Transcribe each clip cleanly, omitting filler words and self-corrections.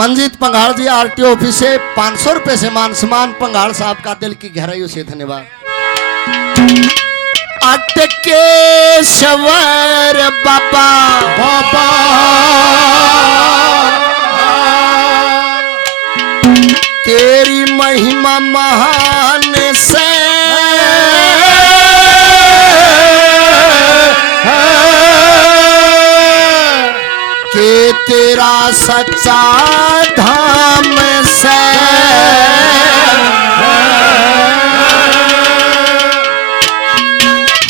मंजीत पंघाड़ जी RTO office से 500 रुपए से मान सम्मान। पंघाड़ साहब का दिल की गहराइयों से धन्यवाद। अटके शवर बाबा बाबा तेरी महिमा महान से के तेरा सच्चा धाम से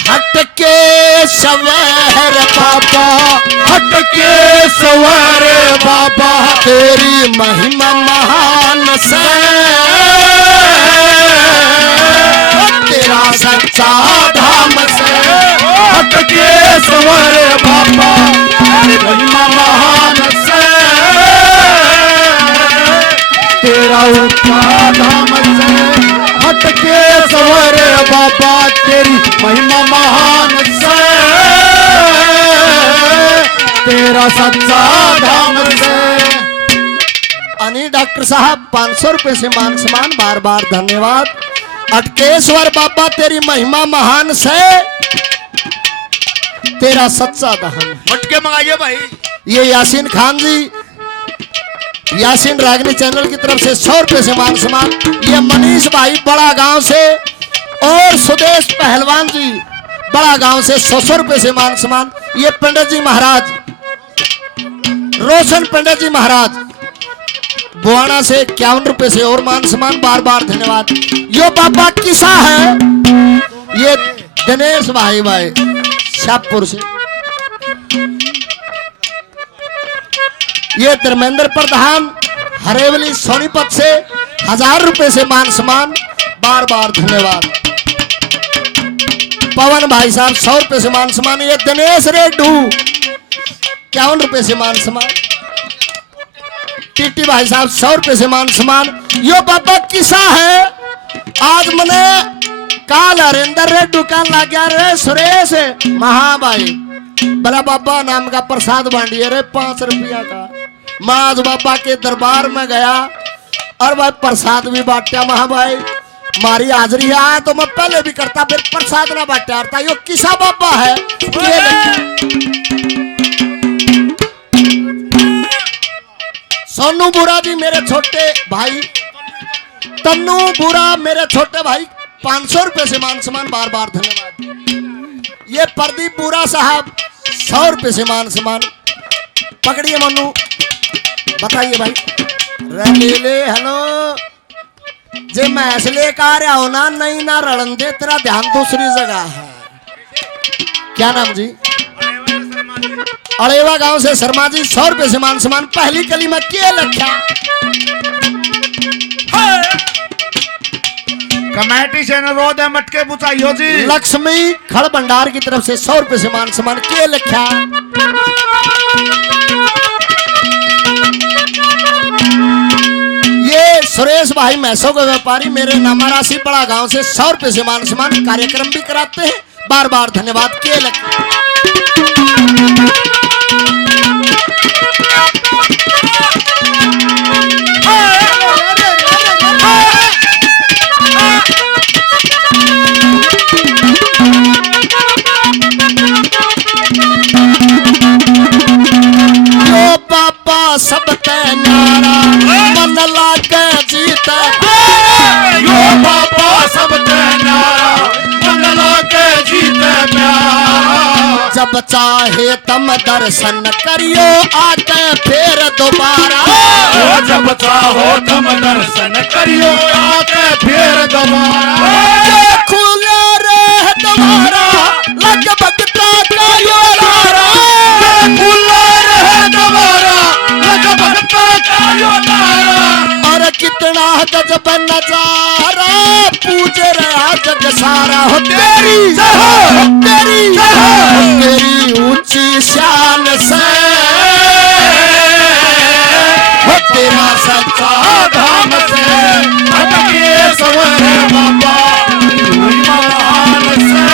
हटके सवर बाबा हटके सवर बाबा तेरी महिमा महान से तेरा सच्चा धाम से हटके सवर बाबा तेरी महिमा महान से तेरा ऊंचा धाम से हटके सवर बाबा तेरी महिमा महान से तेरा सच्चा धाम से। अनिल डॉक्टर साहब 500 रुपए से मान सम्मान। बार बार धन्यवाद। अटकेश्वर बाबा तेरी महिमा महान से तेरा सच्चा धाम। मटके मंगाइए भाई। ये यासीन खान जी यासीन रागनी चैनल की तरफ से 100 रुपए से मान सम्मान। ये मनीष भाई बड़ा गांव से और सुदेश पहलवान जी बड़ा गांव से 100 रुपए से मान सम्मान। ये पंडित जी महाराज रोशन पंडित जी महाराज बुआना से 51 रुपए से और मान सम्मान। बार बार धन्यवाद। यो बाबा किसा है ये दिनेश भाई शाहपुर से। ये धर्मेंद्र प्रधान हरेवली सोनीपत से 1000 रुपए से मान सम्मान। बार बार धन्यवाद। पवन भाई साहब 100 रुपए से मान सम्मान। ये दिनेश रेड्डू 51 रुपए से मान सम्मान। टीटी भाई साहब 100 रुपए से मान सम्मान। यो बाबा किसा है आज मने काल हरिंदर रेड्डू का लग गया रे सुरेश महाबाई बला बाबा नाम का प्रसाद बांटिए रे 5 रुपया का। मैं आज बाबा के दरबार में गया और भाई प्रसाद भी बांटा। महाभाई मारी हाजरी है तो मैं पहले भी करता फिर प्रसाद ना बांटा। यो किसा बाबा है सोनू बुरा जी मेरे छोटे भाई तन्नू बुरा मेरे छोटे भाई 500 रुपए से मान सम्मान। बार बार धन्यवाद। ये प्रदीप बुरा साहब 100 रुपए से मान सम्मान। पकड़िए मनु बताइए भाई। रलीले हेलो जे मैं इसलिए कह रहा हूं ना नहीं ना रण दे तेरा ध्यान दूसरी जगह है। क्या नाम जी अड़ेवा गांव से शर्मा जी 100 रुपए से मान सम्मान। पहली कली में क्या लख्या कमेटी चैनल रोड है मटके बुचाइयो जी। लक्ष्मी खड़ भंडार की तरफ से 100 रुपए से मान सम्मान। के लिखा ये सुरेश भाई मैसो के व्यापारी मेरे नामा राशि बड़ा गांव से 100 रुपए से मान सम्मान। कार्यक्रम भी कराते हैं। बार बार धन्यवाद। के लिखा सब न्यारा मन लागे जीते यो बाबा सब न्यारा मन लागे जीते प्यारा। जब चाहे तम दर्शन करियो आके फिर दोबारा। जब चाहो तम दर्शन करियो आके फिर दोबारा। खुले रे दोबारा लग भगता का यो लारा। खुले रे दोबारा और कितना गजब नजारा पूज रहा जग सारा। हो तेरी तेरी ऊंची शान से हो तेरा सच्चा धाम से हटके सवर बाबा महान से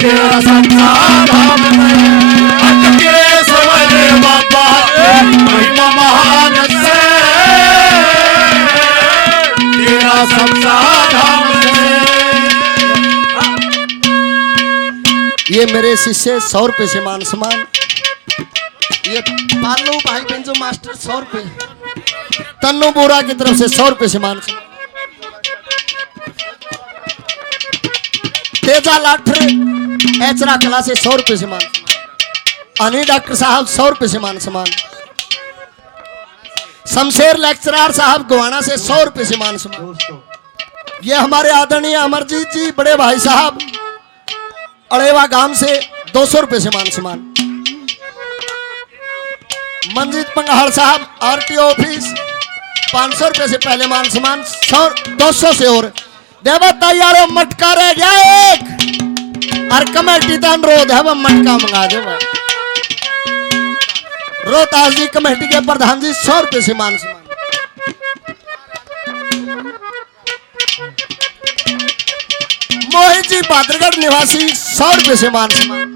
तेरा सच्चा धाम से हटके सवर बाबा ये मेरे शिष्य 100 रुपए से मान सम्मान। ये पालू भाई बेंजो मास्टर 100 रुपए। तन्नू बोरा की तरफ से 100 रुपए से मान सम्मान। तेजा लाठर एचरा कला से 100 रुपए से मान सम्मान। अनिल डॉक्टर साहब 100 रुपए से मान सम्मान। शमशेर लेक्चरर साहब गोवाना से 100 रुपए से मान सम्मान। ये हमारे आदरणीय अमरजीत जी बड़े भाई साहब अड़ेवा गांव से 200 रुपए से मान सम्मान। मंजीत पंगाहड़ साहब आरटीओ ऑफिस 500 रुपए से पहले मान सम्मान। 200 से और देवा तैयार मटका रह गया एक और कमेटी का अनुरोध है वह मटका मंगा दे। रोहतास जी कमेटी के प्रधान जी 100 रुपए से मान सम्मान। मोहित जी बादरगढ़ निवासी 100 रुपए से मान सम्मान।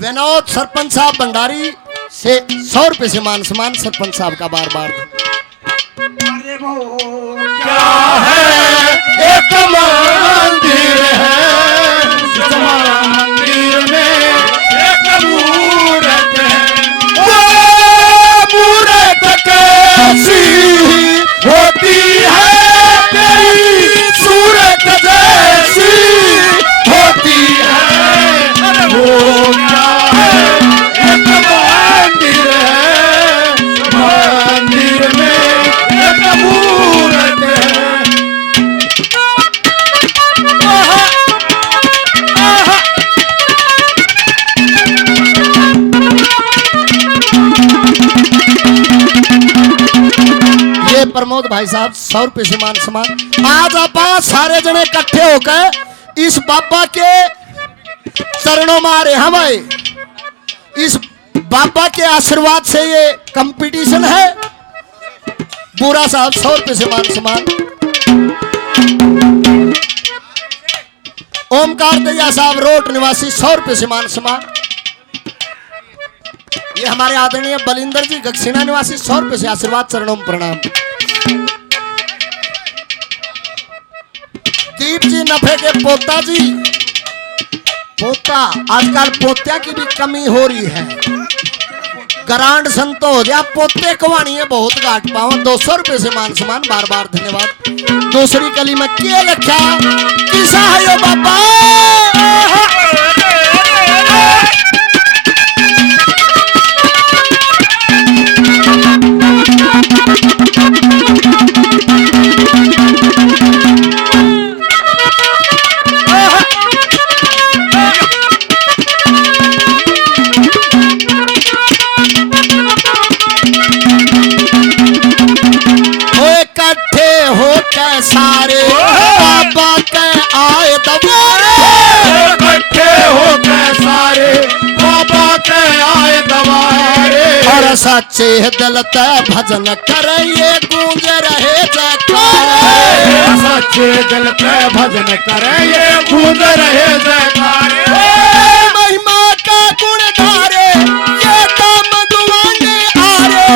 विनोद सरपंच साहब भंडारी से 100 रुपए से मान सम्मान। सरपंच साहब का बार बार क्या है एक मंदिर है, मंदिर में एक मूरत है, वो मूरत कैसी होती है तेरी सूरत जैसी होती है। वो क्या है एक मंदिर है, मंदिर में एक मूरत है। ये प्रमोद भाई साहब 100 रुपए से मान सम्मान। आज आप सारे जने इकट्ठे होकर इस बाबा के चरणों में आ रहे हैं भाई। इस बाबा के आशीर्वाद से ये कंपटीशन है। बुरा साहब 100 रुपए से मान सम्मान। ओमकार दैया साहब रोट निवासी 100 रुपए से मान सम्मान। ये हमारे आदरणीय बलिंदर जी गक्सिना निवासी 100 रुपए से आशीर्वाद चरणों में प्रणाम। दीप जी नफे के पोता जी पोता आजकल पोत्या की भी कमी हो रही है। ग्रांड संतो हो गया पोते कवानी है बहुत घाट पाओ। 200 रुपए से मान सम्मान बार बार धन्यवाद। दूसरी कली में के रखा किसा है यो बाबा। सारे बाबा के आए दवारे, इकट्ठे हो गए सारे बाबा के आए दवारे। और सच्चे दिल ते भजन करे ये गूंज रहे जयकारे। सच्चे दिल ते भजन करे ये गूंज रहे जयकारे। महिमा का गुण धारे ये काम दुआने आ रे।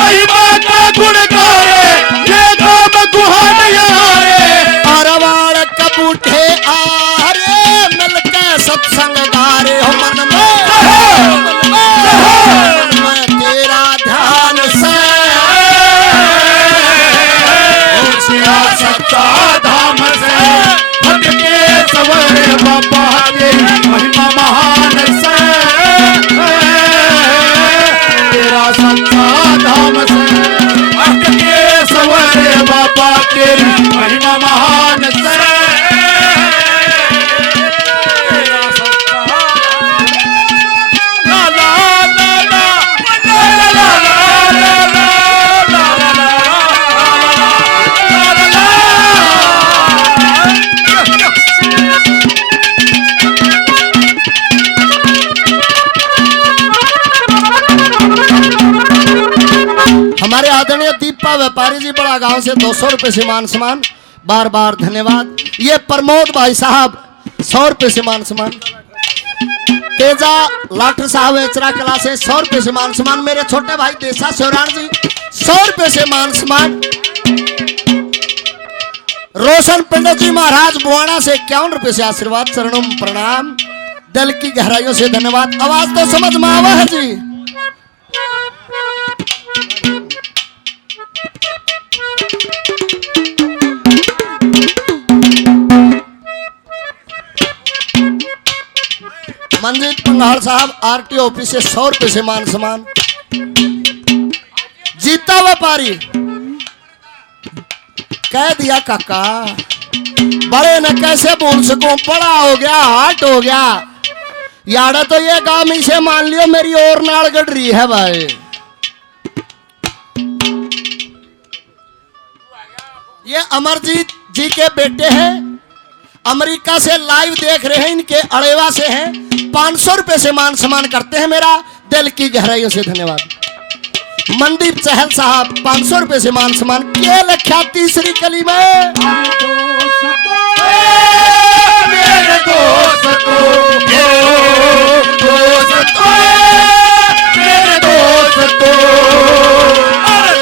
महिमा का गुण गारे ये काम गुहाने आ रे। और वाड़ कबूठे आ रे मिलके सत्संग गारे हो मन में तेरा ध्यान से सच्चा धाम से भटके सवरे बाबा के महिमा महान से। तेरा सच्चा धाम से भटके सवरे बाबा के महिमा महान से। तेरा सच्चा ला ला ला ला ला ला ला ला हमारे आदरणीय दीपा व्यापारी जी बड़ा गांव से 200 रुपए से मान सम्मान बार बार धन्यवाद। ये प्रमोद भाई साहब 100 रुपए से मान सम्मान। तेजा लाठर साहब एचरा कला से 100 रुपए से मान सम्मान। मेरे छोटे भाई देसा शिवराण जी 100 रुपए से मान सम्मान। रोशन पंडित जी महाराज बुआना से 51 रुपए से आशीर्वाद। चरणों में प्रणाम, दिल की गहराइयों से धन्यवाद। आवाज तो समझ में आवा है जी। मंजीत पंघाल साहब आरटीओ ऑफिस से 100 रुपए से मान सम्मान। जीता व्यापारी कह दिया काका बड़े न कैसे बोल सकूं, बड़ा हो गया हाट हो गया यार। तो ये काम इसे मान लियो मेरी और नाल गड़ रही है भाई। ये अमरजीत जी के बेटे हैं, अमेरिका से लाइव देख रहे हैं, इनके अड़ेवा से हैं। 500 रुपए से मान सम्मान करते हैं, मेरा दिल की गहराइयों से धन्यवाद। मनदीप चहल साहब 500 रुपए से मान सम्मान। के लख्या तीसरी कली में मेरे दोस्तों, मेरे दोस्तों,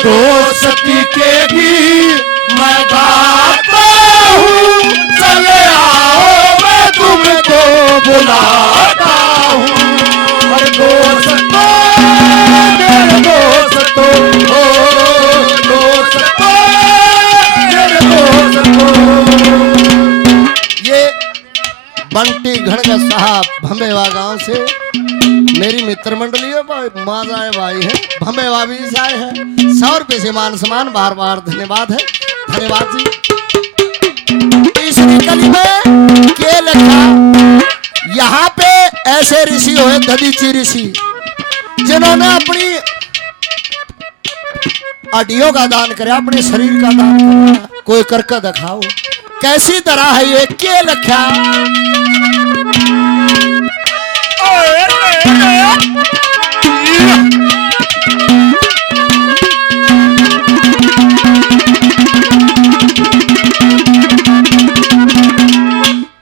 दोस्ती के भी मैं गाता हूँ। चले आओ मैं तुमको बुलाता हूँ। अरे दोस्तों, मेरे दोस्तों, ओ दोस्तों, मेरे दोस्तों। ये बंटी घनगा साहब भमेवा गांव से मेरी मित्र मंडली है भाई, माजाए भाई है, भमेवा भी आए हैं। 100 रुपए से मान सम्मान, बार बार धन्यवाद है, धन्यवाद जी। तीसरी कली में के लिखा, यहाँ पे ऐसे ऋषि हुए दधीची ऋषि जिन्होंने अपनी हड्डियों का दान करे, अपने शरीर का दान करे। कोई करके दिखाओ कैसी तरह है ये के लिखा।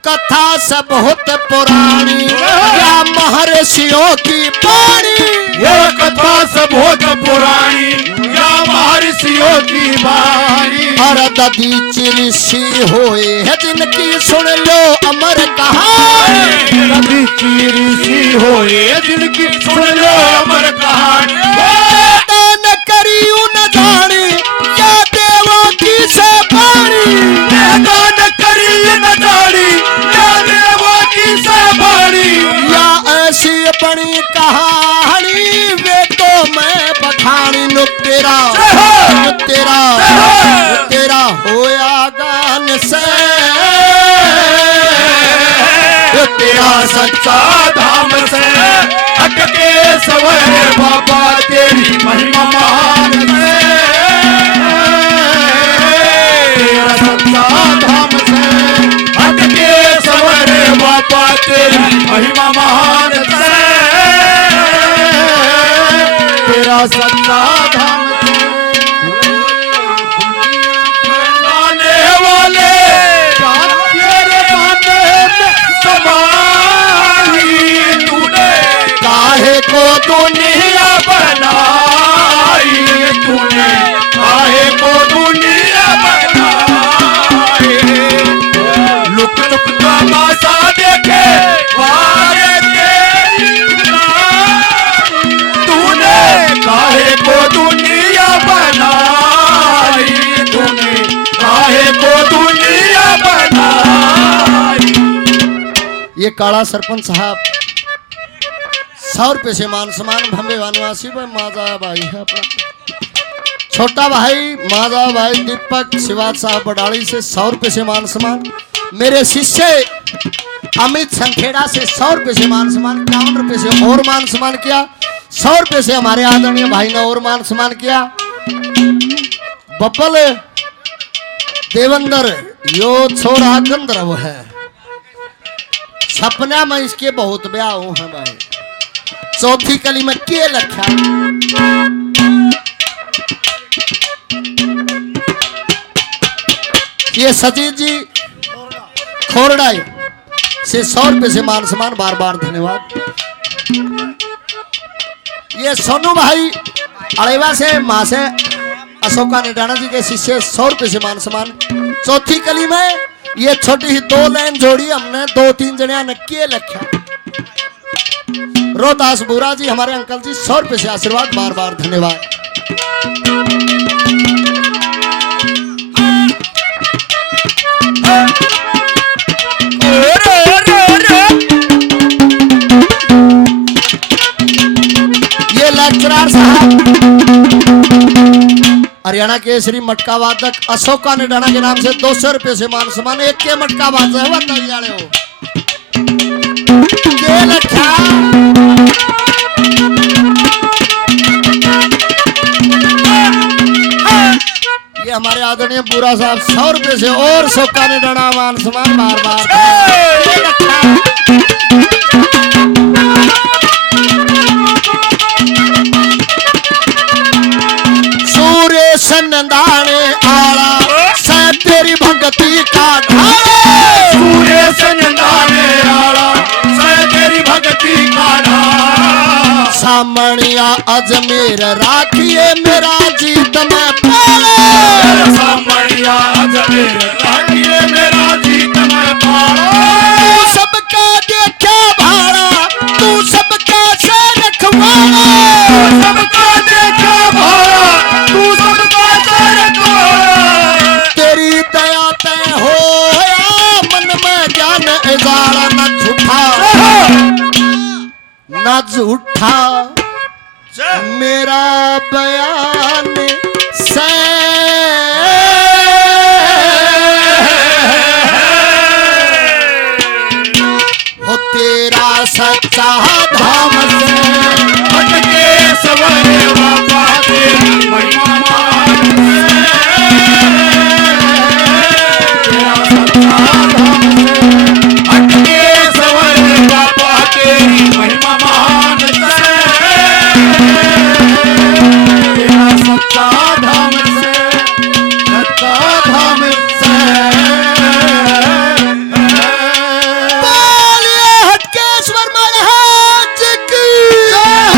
कथा सब बहुत पुरानी या महर्षियों की बाणी। यह कथा सब बहुत पुरानी या महर्षियों की बानी। और दधीची ऋषि हुए है जिनकी सुन लो अमर कहानी। दधीची ऋषि हुए जिनकी सुन लो अमर कहानी। दान करी न जानी या देवों की से बाणी। दान करी न जानी या देवों की से बाणी। या ऐसी बड़ी कहानी वे तो मैं बखानी। नुक्तेरा नुक्तेरा नुक्तेरा होया गान से। तेरा सच्चा धाम से हटके सवरे बाबा तेरी महिमा महान है। तेरा सच्चा धाम से हटके सवरे बाबा तेरी महिमा महान है। तेरा सच्चा धाम से आने वाले तेरे काहे को दुनिया बनाई तूने, काहे को दुनिया बनाई। लुक लुक तमाशा देखे वारे तेरी तूने, काहे को दुनिया बनाई तूने, काहे को दुनिया बनाई। ये काला सरपंच साहब 100 रुपए से मान सम्मान। भंबे वनवासी भाई माजा भाई है अपना छोटा भाई माजा भाई दीपक शिवाज साहब बडाली से 100 रुपए से मान सम्मान। मेरे शिष्य अमित संखेड़ा से 100 रुपए से मान सम्मान। 51 रुपए से और मान सम्मान किया। 100 रुपए से हमारे आदरणीय भाई ने और मान सम्मान किया। बब्बल देवेंद्र यो छोरा गंधर्व है, सपना में इसके बहुत ब्याह हो है भाई। चौथी कली में के लखा। ये सजीत जी खोरडाई से 100 रुपए से मान सम्मान, बार बार धन्यवाद। ये सोनू भाई अड़ेवा से माँ से अशोका निडाना जी के शिष्य 100 रुपए से मान सम्मान। चौथी कली में ये छोटी ही 2 लाइन जोड़ी हमने 2-3 जने नक्की लख्या। रोहतास बुरा जी हमारे अंकल जी 100 रुपए से आशीर्वाद, बार बार धन्यवाद। ये लेक्चरर साहब हरियाणा के श्री मटका वादक अशोका निडाना के नाम से 200 रुपए से मान सम्मान। एक के मटका बाजा है वरना जाने हो के लखा। ये हमारे आदरणीय बुरा साहब 100 रुपए से और अशोका निडाना मान सम्मान, बार बार के लखा। नंदाने आला से तेरी भक्ति का ढाले। सूर्य नंदाने आला से तेरी भक्ति का ढाला। सामणिया अजमेर राखिए मेरा जीत में पाले। सामणिया अजमेर राखिए मेरा जीत में पाले। तू सबका देखा भाड़ा, तू सबका से रखवाला। तू सबका देखा भाड़ा, तू सबका तेरी दया तय हो या मन में ज्ञान इजारा, न झूठा न झूठा मेरा बयान से हो तेरा सच्चा धाम से हटके सवरे बाबा तेरी महिमा महान।